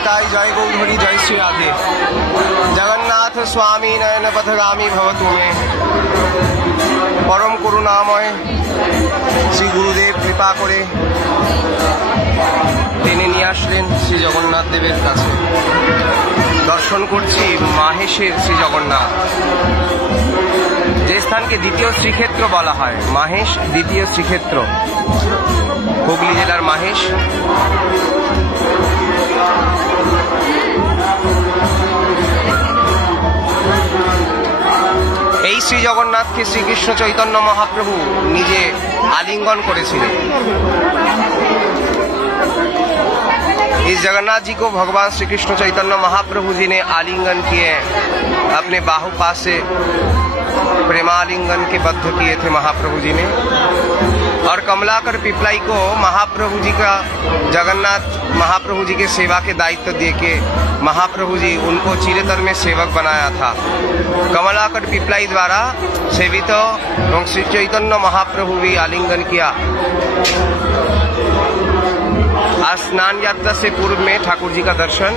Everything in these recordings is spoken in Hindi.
নিতাই, জয় গৌরহরি, জয় শ্রী রাধে। জগন্নাথ স্বামী নয়ন পথগামী ভবতু মে। পরম করুণাময় শ্রী গুরুদেব কৃপা করে টেনে নিয়ে আসলেন শ্রী জগন্নাথ দেবের কাছে। দর্শন করছি মাহেশের শ্রী জগন্নাথ, যে স্থানকে দ্বিতীয় শ্রীক্ষেত্র বলা হয়। মাহেশ দ্বিতীয় শ্রীক্ষেত্র, হুগলি জেলার মাহেশ। এই শ্রী জগন্নাথকে শ্রীকৃষ্ণ চৈতন্য মহাপ্রভু নিজে आलिंगन करेছিলেন। इस जगन्नाथ जी को भगवान श्री कृष्ण चैतन्य महाप्रभु जी ने आलिंगन किए, अपने बाहुपाश से प्रेमालिंगन के बद्ध किए थे महाप्रभु जी ने। और कमलाकर पिपलाई को महाप्रभु जी का जगन्नाथ महाप्रभु जी के सेवा के दायित्व दे के महाप्रभु जी उनको चिरतर में सेवक बनाया था। कमलाकर पिपलाई द्वारा सेवित एवं श्री चैतन्य महाप्रभु भी आलिंगन किया। आज स्नान यात्रा से पूर्व में ठाकुर जी का दर्शन,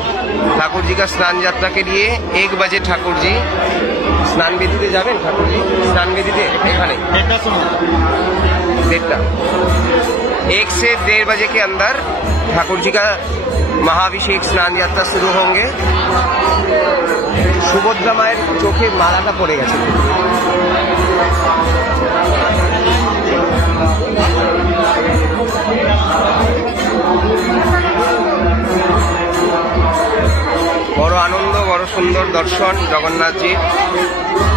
ठाकुर जी का स्नान यात्रा के लिए 1 बजे ठाकुर जी स्नान विधिते जाবেন। ठाकुर जी स्नान विधिते এখানে 1 से 1:30 बजे के अंदर ठाकुर जी का महाभिषेक स्नान यात्रा शुरू होंगे। सुभद्रा माয়ের চোখে মালাটা পড়ে গেছে। বড় আনন্দ, বড় সুন্দর দর্শন জগন্নাথ জি।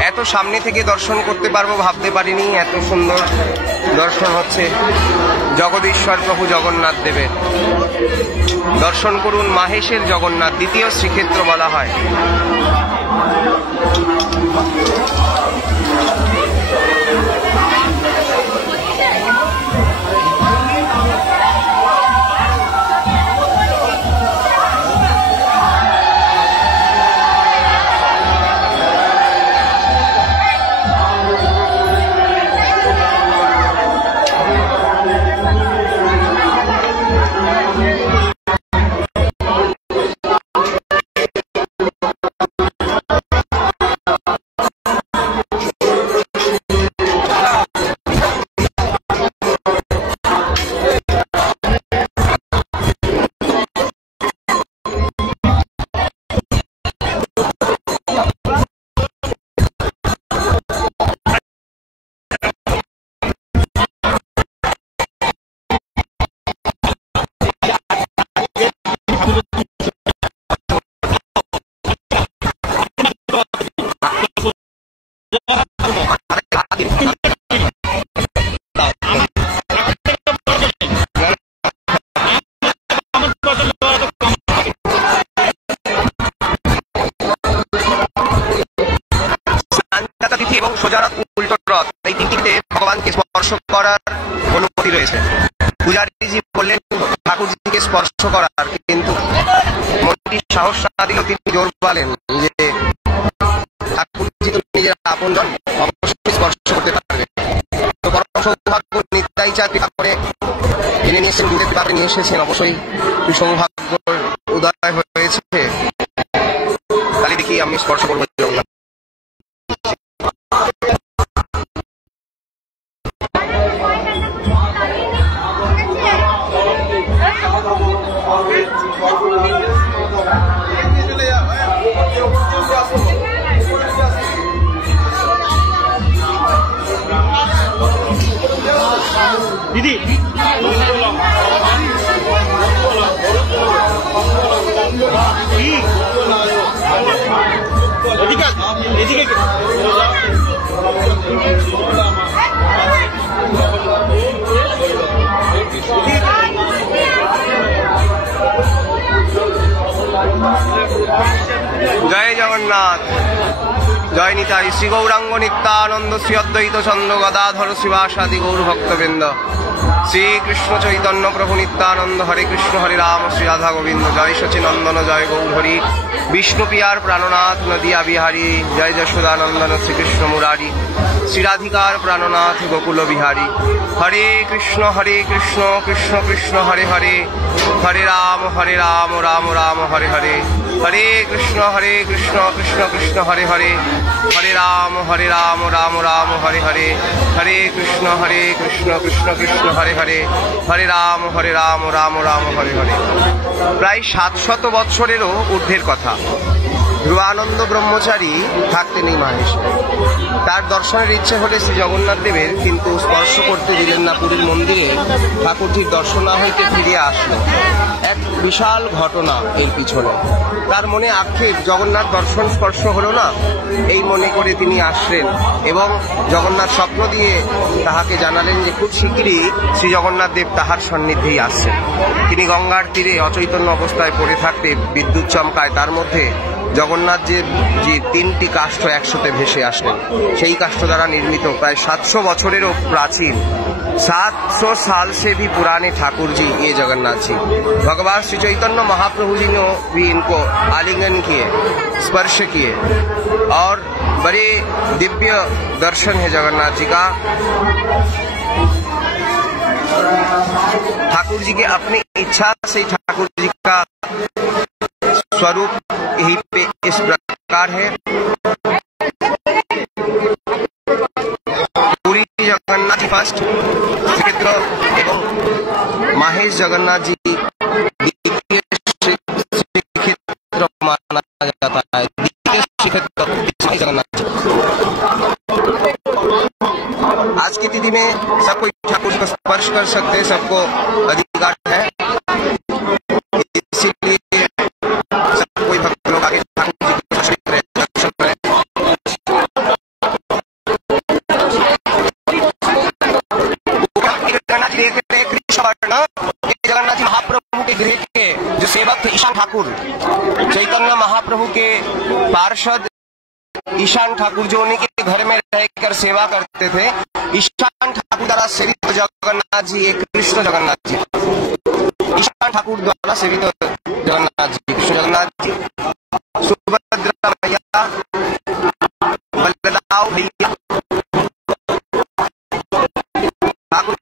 এত সামনে থেকে দর্শন করতে পারবো ভাবতে পারিনি। এত সুন্দর দর্শন হচ্ছে জগদীশ্বর প্রভু জগন্নাথ দেবের। দর্শন করুন মাহেশের জগন্নাথ, দ্বিতীয় শ্রীক্ষেত্র বলা হয়। भगवान के स्पर्श करार अनुमति रयेछे। पुजारी जी बोलेन ठाकुर जी के स्पर्श करार, किन्तु मनटी साहस ना दिले तिनि जोर पालेन जे ठाकुर जी तो निजेर आपनजन, अवश्यई स्पर्श करते पारबे। तो परम सौभाग्य निताई चा कृपा करे एने निये एसेছেন, দিতে পারে নিয়ে এসেছেন। অবশ্যই সৌভাগ্যের উদয় হয়েছে। তাহলে দেখি আমি স্পর্শ করব জগন্নাথ। दीदी जय जगन्नाथ, जय निताई। श्री गौरांग नित्यानंद श्री अद्वैत चंद्र गदाधर शिवासादि गौर भक्तवृंद। শ্রী কৃষ্ণ চৈতন্য প্রভু নিত্যানন্দ, হরে কৃষ্ণ হরে রাম শ্রী রাধা গোবিন্দ, জয় সচিনন্দন জয় গৌর হরি, বিষ্ণু পিয়ার প্রাণনাথ নদিয়া বিহারী, জয় যশোদানন্দন শ্রীকৃষ্ণ মুরারি, শ্রী রাধিকার প্রাণনাথ গোকুল বিহারী। হরে কৃষ্ণ কৃষ্ণ কৃষ্ণ হরে হরে, হরে রাম রাম রাম হরে হরে, হরে কৃষ্ণ কৃষ্ণ কৃষ্ণ হরে হরে, হরে রাম রাম রাম হরে হরে, হরে কৃষ্ণ কৃষ্ণ কৃষ্ণ হরে হরে, হরে রাম রাম রাম হরে হরে। প্রায় 700 বৎসরেরও ঊর্ধ্বের কথা। ধ্রুবানন্দ ব্রহ্মচারী থাকতেন এই মাহেশে। তার দর্শনের ইচ্ছে হলে শ্রী জগন্নাথ দেবের, কিন্তু স্পর্শ করতে দিলেন না পুরীর মন্দিরে। ঠাকুরটির দর্শন না হইতে ফিরে আসলো। এক বিশাল ঘটনা এই পিছনে। তার মনে আক্ষেপ, জগন্নাথ দর্শন স্পর্শ হলো না, এই মনে করে তিনি আসলেন এবং জগন্নাথ স্বপ্ন দিয়ে তাহাকে জানালেন যে খুব শিগগিরই শ্রী জগন্নাথ দেব তাহার সান্নিধ্যেই আসছেন। তিনি গঙ্গার তীরে অচৈতন্য অবস্থায় পড়ে থাকতে বিদ্যুৎ চমকায়, তার মধ্যে জগন্নাথ যে 3টি কাষ্ঠ একসাথে ভেসে আসলেন। সেই কাষ্ঠ দ্বারা নির্মিত প্রায় 700 বছরেরও প্রাচীন, 700 साल से भी पुराने ठाकुर जी ये जगन्नाथ जी। भगवान श्री चैतन्य महाप्रभु जी ने भी इनको आलिंगन किए, स्पर्श किए और बड़े दिव्य दर्शन है जगन्नाथ जी का। ठाकुर जी के अपनी इच्छा से ठाकुर जी का स्वरूप यही पे इस प्रकार है। पूरी जगन्नाथ जी फर्स्ट क्षेत्र एवं माहेश जगन्नाथ जी द्वितीय क्षेत्र माना जाता है। द्वितीय क्षेत्र जगन्नाथ जी। आज की तिथि में सब कोई ठाकुर को स्पर्श कर सकते हैं, सबको अधिकार है, इसीलिए सब कोई भक्त लोग आगे ठाकुर जी को दर्शन करें। जगन्नाथ जी महाप्रभु के गृह के जो सेवक थे ईशान ठाकुर, चैतन्य महाप्रभु के पार्षद ईशान ठाकुर जो उन्हीं के घर में रहकर सेवा करते थे, ईशान ठाकुर द्वारा सेवित जगन्नाथ जी एक कृष्ण जगन्नाथ जी, ईशान ठाकुर द्वारा सेवित जगन्नाथ जी, कृष्ण जगन्नाथ जी, सुभद्रा मैया, बलदाव भैया, ठाकुर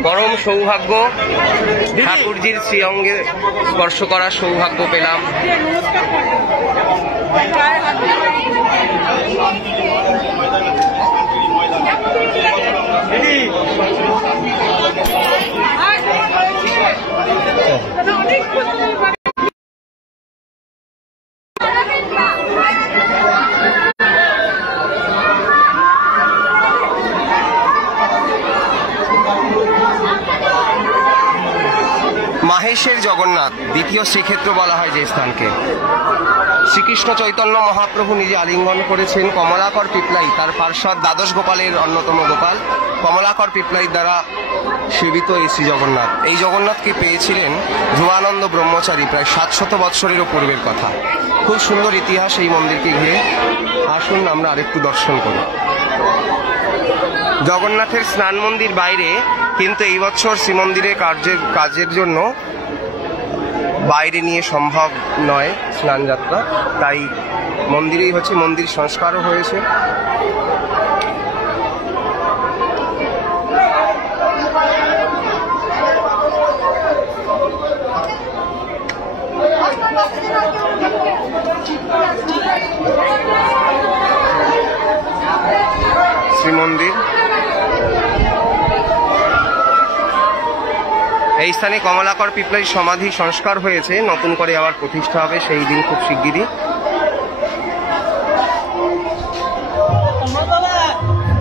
परम सौभाग्य ठाकुरजीर श्री अंगे स्पर्श करार सौभाग्य पेलाम। মাহেশের জগন্নাথ দ্বিতীয় শ্রীক্ষেত্র বলা হয় যে স্থানকে, শ্রীকৃষ্ণ চৈতন্য মহাপ্রভু নিজে আলিঙ্গন করেছেন কমলাকর পিপলাই, তার পার্শ্বদ দ্বাদশ গোপালের অন্যতম গোপাল কমলাকর পিপলাই দ্বারা সেবিত এই শ্রী জগন্নাথ। এই জগন্নাথকে পেয়েছিলেন ধ্রুবানন্দ ব্রহ্মচারী প্রায় 700 বৎসরেরও পূর্বের কথা। খুব সুন্দর ইতিহাস এই মন্দিরকে ঘিরে। আসুন আমরা আরেকটু দর্শন করি। জগন্নাথের স্নান মন্দির বাইরে, কিন্তু এই বছর শ্রীমন্দিরের কাজের জন্য বাইরে নিয়ে সম্ভব নয় স্নান যাত্রা, তাই মন্দিরেই হচ্ছে, মন্দির সংস্কারও হয়েছে। শ্রীমন্দির এই স্থানে কমলাকর পিপলাই সমাধি সংস্কার হয়েছে, নতুন করে আবার প্রতিষ্ঠা হবে সেই দিন খুব শিগগিরই।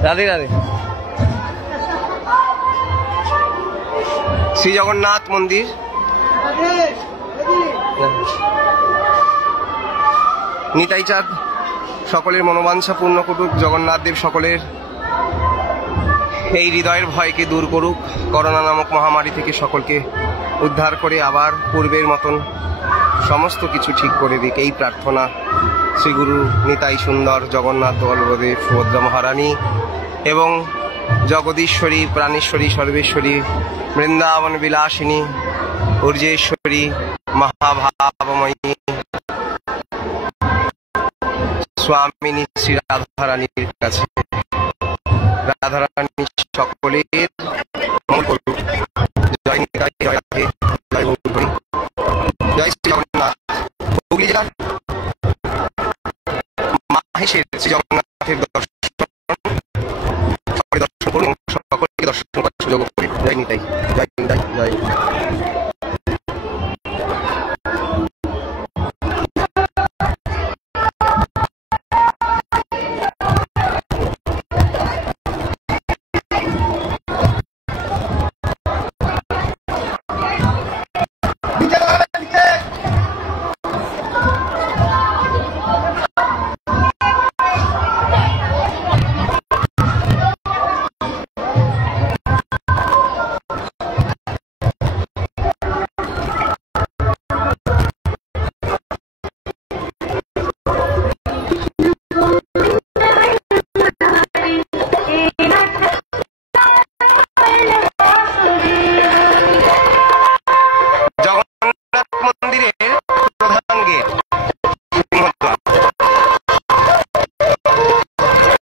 রাধে রাধে। শ্রী জগন্নাথ মন্দির, নিতাই চাঁদ সকলের মনোবাঞ্ছা পূর্ণ করুক, জগন্নাথ দেব সকলের এই হৃদয়ের ভয়কে দূর করুক, করোনা নামক মহামারী থেকে সকলকে উদ্ধার করে আবার পূর্বের মতন সমস্ত কিছু ঠিক করে দিক, এই প্রার্থনা শ্রীগুরু নিতাই সুন্দর জগন্নাথ বলদেব সুভদ্রা মহারানী এবং জগদীশ্বরী প্রাণেশ্বরী সর্বেশ্বরী বৃন্দাবন বিলাসিনী ঊর্জেশ্বরী মহাভাবময়ী স্বামিনী শ্রী রাধারানীর কাছে রাধারানী সকলের মঙ্গল করুক। জয় নিতাই, জয় রাধে, জয় গৌরী, জয় শ্রী জগন্নাথ। হুগলি জেলার মাহেশের শ্রী জগন্নাথের দর্শন সকলে দর্শন করুন, সকলকে দর্শন করার সুযোগ করে। জয় নিতাই, জয়